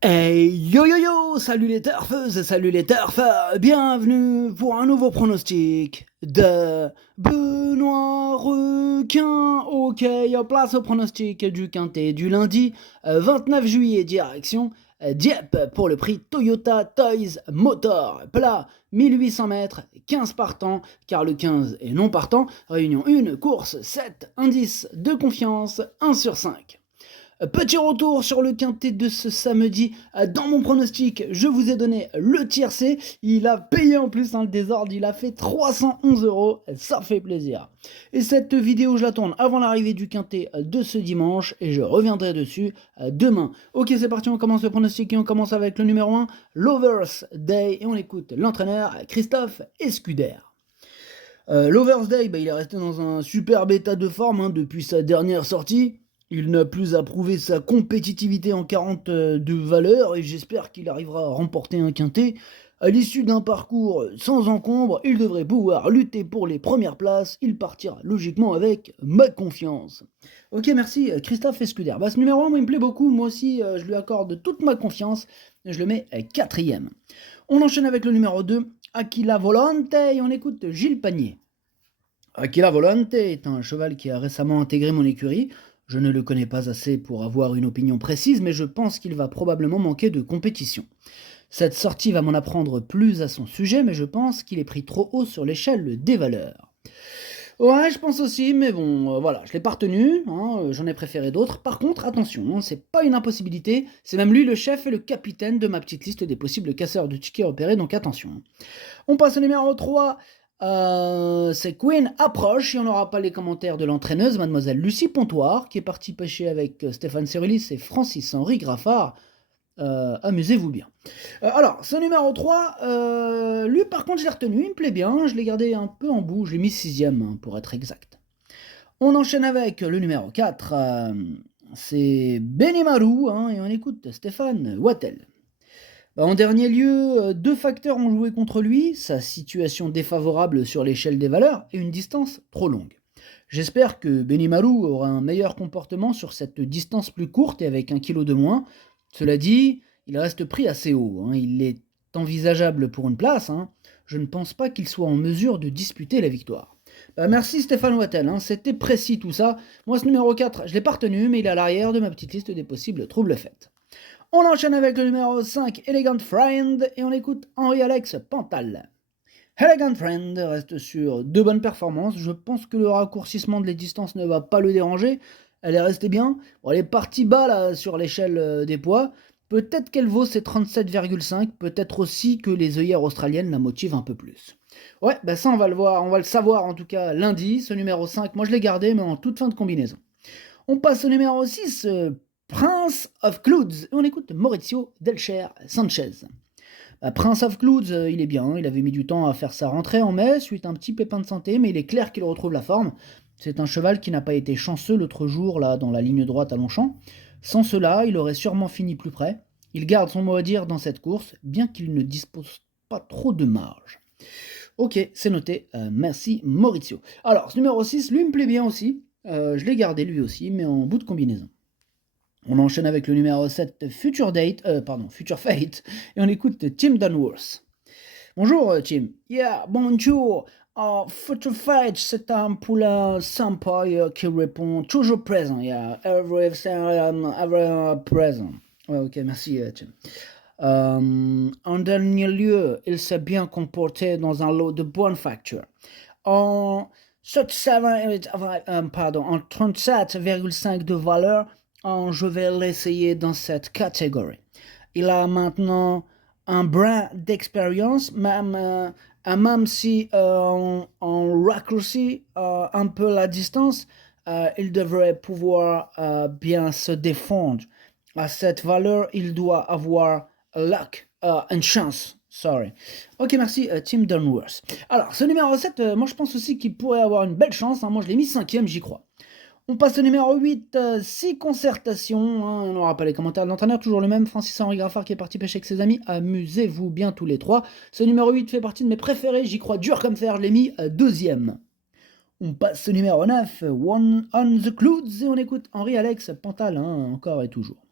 Hey yo yo yo, salut les turfeuses, salut les turfeurs, bienvenue pour un nouveau pronostic de Benoît Requin. Ok, place au pronostic du quintet du lundi 29 juillet, direction Dieppe pour le prix Toyota Toys Motor. Plat 1800 mètres, 15 partants, car le 15 est non partant. Réunion 1, course 7, indice de confiance 1 sur 5. Petit retour sur le quintet de ce samedi. Dans mon pronostic, je vous ai donné le tiercé. Il a payé en plus le désordre. Il a fait 311 €. Ça fait plaisir. Et cette vidéo, je la tourne avant l'arrivée du quintet de ce dimanche. Et je reviendrai dessus demain. Ok, c'est parti. On commence le pronostic et on commence avec le numéro 1, Lovers Day. Et on écoute l'entraîneur Christophe Escuder. Lovers Day, il est resté dans un super état de forme depuis sa dernière sortie. Il n'a plus à prouver sa compétitivité en 40 de valeur et j'espère qu'il arrivera à remporter un quintet. À l'issue d'un parcours sans encombre, il devrait pouvoir lutter pour les premières places. Il partira logiquement avec ma confiance. Ok, merci Christophe Escuder. Ce numéro 1, il me plaît beaucoup. Moi aussi, je lui accorde toute ma confiance. Je le mets quatrième. On enchaîne avec le numéro 2, Aquila Volante, et on écoute Gilles Panier. Aquila Volante est un cheval qui a récemment intégré mon écurie. Je ne le connais pas assez pour avoir une opinion précise, mais je pense qu'il va probablement manquer de compétition. Cette sortie va m'en apprendre plus à son sujet, mais je pense qu'il est pris trop haut sur l'échelle des valeurs. Ouais, je pense aussi, mais bon, voilà, je l'ai pas retenu, j'en ai préféré d'autres. Par contre, attention, c'est pas une impossibilité, c'est même lui le chef et le capitaine de ma petite liste des possibles casseurs de tickets repérés, donc attention. On passe au numéro 3, c'est Queen Approche, et on n'aura pas les commentaires de l'entraîneuse, mademoiselle Lucie Pontoire, qui est partie pêcher avec Stéphane Cerulis et Francis-Henri Graffard. Amusez-vous bien. Alors, ce numéro 3, lui par contre je l'ai retenu, il me plaît bien, je l'ai gardé un peu en bout, je l'ai mis 6ème pour être exact. On enchaîne avec le numéro 4, c'est Benimaru, et on écoute Stéphane Wattel. En dernier lieu, deux facteurs ont joué contre lui, sa situation défavorable sur l'échelle des valeurs et une distance trop longue. J'espère que Benimaru aura un meilleur comportement sur cette distance plus courte et avec 1 kilo de moins. Cela dit, il reste pris assez haut, il est envisageable pour une place. Je ne pense pas qu'il soit en mesure de disputer la victoire. Merci Stéphane Wattel, c'était précis tout ça. Moi ce numéro 4, je l'ai pas retenu, mais il est à l'arrière de ma petite liste des possibles troubles faits. On enchaîne avec le numéro 5, Elegant Friend, et on écoute Henri-Alex Pantal. Elegant Friend reste sur de bonnes performances. Je pense que le raccourcissement de les distances ne va pas le déranger. Elle est restée bien. Bon, elle est partie bas là, sur l'échelle des poids. Peut-être qu'elle vaut ses 37,5. Peut-être aussi que les œillères australiennes la motivent un peu plus. Ouais, ça on va le voir, on va le savoir en tout cas lundi. Ce numéro 5, moi je l'ai gardé, mais en toute fin de combinaison. On passe au numéro 6, Prince of Clouds. Et on écoute Maurizio Delcher Sanchez. Prince of Clouds, il est bien, il avait mis du temps à faire sa rentrée en mai, suite à un petit pépin de santé, mais il est clair qu'il retrouve la forme. C'est un cheval qui n'a pas été chanceux l'autre jour, là, dans la ligne droite à Longchamp. Sans cela, il aurait sûrement fini plus près. Il garde son mot à dire dans cette course, bien qu'il ne dispose pas trop de marge. Ok, c'est noté, merci Maurizio. Alors, ce numéro 6, lui me plaît bien aussi. Je l'ai gardé lui aussi, mais en bout de combinaison. On enchaîne avec le numéro 7, Future Fate, et on écoute Tim Dunworth. Bonjour Tim. Yeah, bonjour. Future Fate, c'est un poulain sympa qui répond toujours présent. Yeah, every present. Ouais, ok, merci Tim. En dernier lieu, il s'est bien comporté dans un lot de bonne facture. En 37,5 de valeur, je vais l'essayer dans cette catégorie. Il a maintenant un brin d'expérience, même si on raccourcit un peu la distance, il devrait pouvoir bien se défendre. À cette valeur, il doit avoir luck, une chance. Sorry. Ok, merci, Tim Dunworth. Alors, ce numéro 7, moi je pense aussi qu'il pourrait avoir une belle chance. Moi je l'ai mis 5ème, j'y crois. On passe au numéro 8, 6 concertations. On n'aura pas les commentaires de l'entraîneur, toujours le même, Francis-Henri Graffard qui est parti pêcher avec ses amis. Amusez-vous bien tous les trois. Ce numéro 8 fait partie de mes préférés, j'y crois dur comme fer, je l'ai mis 2ème. On passe au numéro 9, One on the Clouds, et on écoute Henri-Alex Pantal, encore et toujours.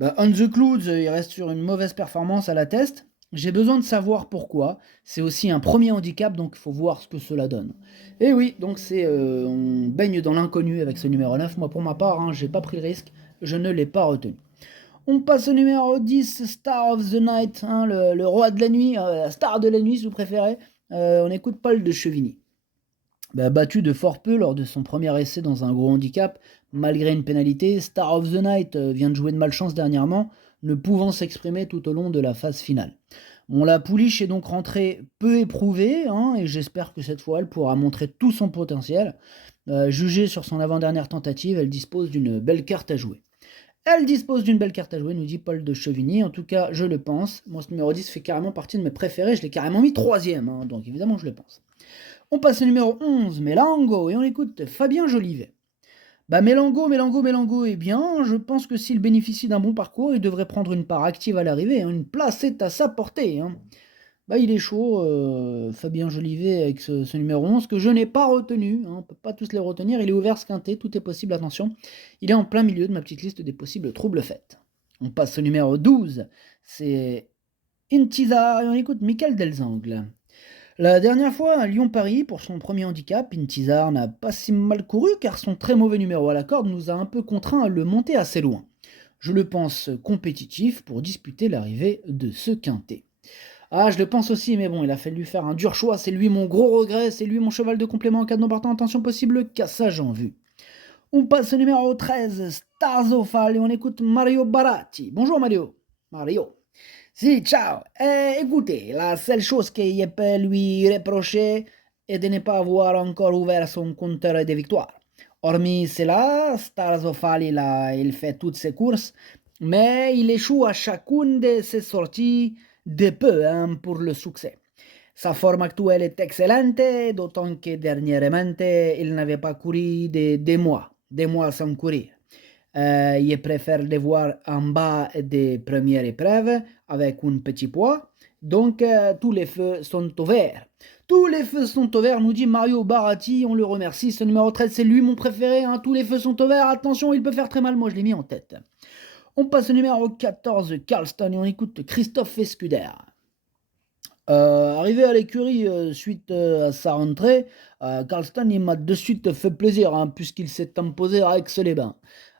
Bah, On the Clouds, il reste sur une mauvaise performance à la test. J'ai besoin de savoir pourquoi. C'est aussi un premier handicap, donc il faut voir ce que cela donne. Et oui, donc on baigne dans l'inconnu avec ce numéro 9. Moi, pour ma part, j'ai pas pris le risque, je ne l'ai pas retenu. On passe au numéro 10, Star of the Night, le roi de la nuit, la star de la nuit si vous préférez. On écoute Paul de Chevigny. Battu de fort peu lors de son premier essai dans un gros handicap, malgré une pénalité, Star of the Night vient de jouer de malchance dernièrement, ne pouvant s'exprimer tout au long de la phase finale. La pouliche est donc rentrée peu éprouvée, et j'espère que cette fois elle pourra montrer tout son potentiel. Jugée sur son avant-dernière tentative, elle dispose d'une belle carte à jouer. Elle dispose d'une belle carte à jouer, nous dit Paul de Chevigny, en tout cas je le pense. Moi ce numéro 10 fait carrément partie de mes préférés, je l'ai carrément mis 3ème, donc évidemment je le pense. On passe au numéro 11, Mélango, et on écoute Fabien Jolivet. Mélango est bien, je pense que s'il bénéficie d'un bon parcours, il devrait prendre une part active à l'arrivée, une place est à sa portée. Il est chaud, Fabien Jolivet avec ce numéro 11, que je n'ai pas retenu, on ne peut pas tous les retenir, il est ouvert quintet, tout est possible, attention, il est en plein milieu de ma petite liste des possibles troubles faits. On passe au numéro 12, c'est Intizar, et on écoute Michael Delzangle. La dernière fois à Lyon-Paris, pour son premier handicap, Intizar n'a pas si mal couru car son très mauvais numéro à la corde nous a un peu contraint à le monter assez loin. Je le pense compétitif pour disputer l'arrivée de ce quintet. Je le pense aussi, mais bon, il a fallu faire un dur choix, c'est lui mon gros regret, c'est lui mon cheval de complément en cas de non partant, attention possible, cassage en vue. On passe au numéro 13, Starzofal, et on écoute Mario Baratti. Bonjour Mario. Mario. Si, ciao. Écoutez, la seule chose que je peux lui reprocher est de ne pas avoir encore ouvert son compteur de victoires. Hormis cela, Starzofal, il fait toutes ses courses, mais il échoue à chacune de ses sorties de peu pour le succès. Sa forme actuelle est excellente, d'autant que dernièrement, il n'avait pas couru des mois sans courir. Je préfère les voir en bas des premières épreuves avec un petit poids. Donc tous les feux sont ouverts. Tous les feux sont ouverts, nous dit Mario Baratti, on le remercie. Ce numéro 13, c'est lui mon préféré. Tous les feux sont ouverts. Attention, il peut faire très mal, moi je l'ai mis en tête. On passe au numéro 14, Carlston, et on écoute Christophe Escuder. Arrivé à l'écurie suite à sa rentrée, Carlston il m'a de suite fait plaisir puisqu'il s'est imposé à Aix-les-Bains.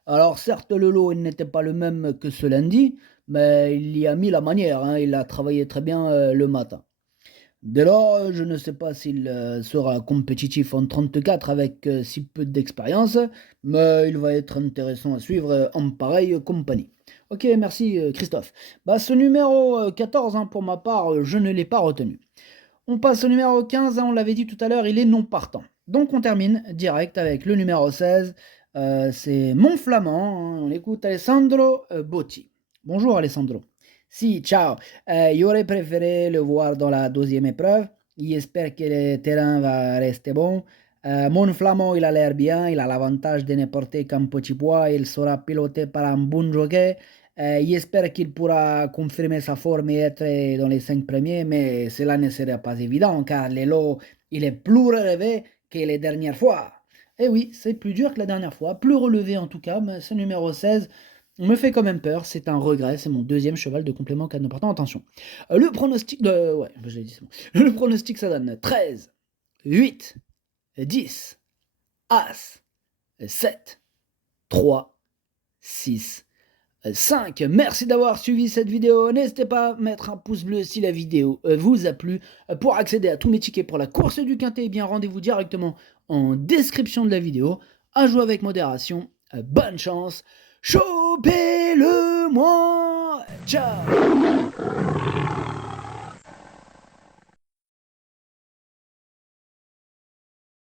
Alors certes le lot il n'était pas le même que ce lundi, mais il y a mis la manière, il a travaillé très bien le matin. Dès lors, je ne sais pas s'il sera compétitif en 34 avec si peu d'expérience, mais il va être intéressant à suivre en pareille compagnie. Ok, merci Christophe. Ce numéro 14, pour ma part, je ne l'ai pas retenu. On passe au numéro 15, on l'avait dit tout à l'heure, il est non partant. Donc on termine direct avec le numéro 16, c'est Mon Flamand, on écoute Alessandro Botti. Bonjour Alessandro. Si, ciao. J'aurais préféré le voir dans la deuxième épreuve. J'espère que le terrain va rester bon. Mon Flamand, il a l'air bien. Il a l'avantage de ne porter qu'un petit poids. Il sera piloté par un bon jockey. J'espère qu'il pourra confirmer sa forme et être dans les 5 premiers, mais cela ne sera pas évident car le lot il est plus relevé que les dernières fois. Et oui, c'est plus dur que la dernière fois, plus relevé en tout cas, mais ce numéro 16 me fait quand même peur, c'est un regret, c'est mon deuxième cheval de complément cas de portant, attention. Le pronostic de... Ouais, je l'ai dit, c'est bon. Le pronostic ça donne 13, 8, 10, As, 7, 3, 6, 5. Merci d'avoir suivi cette vidéo. N'hésitez pas à mettre un pouce bleu si la vidéo vous a plu. Pour accéder à tous mes tickets pour la course du quintet, rendez-vous directement en description de la vidéo. À jouer avec modération. Bonne chance. Chopez-le moi. Ciao.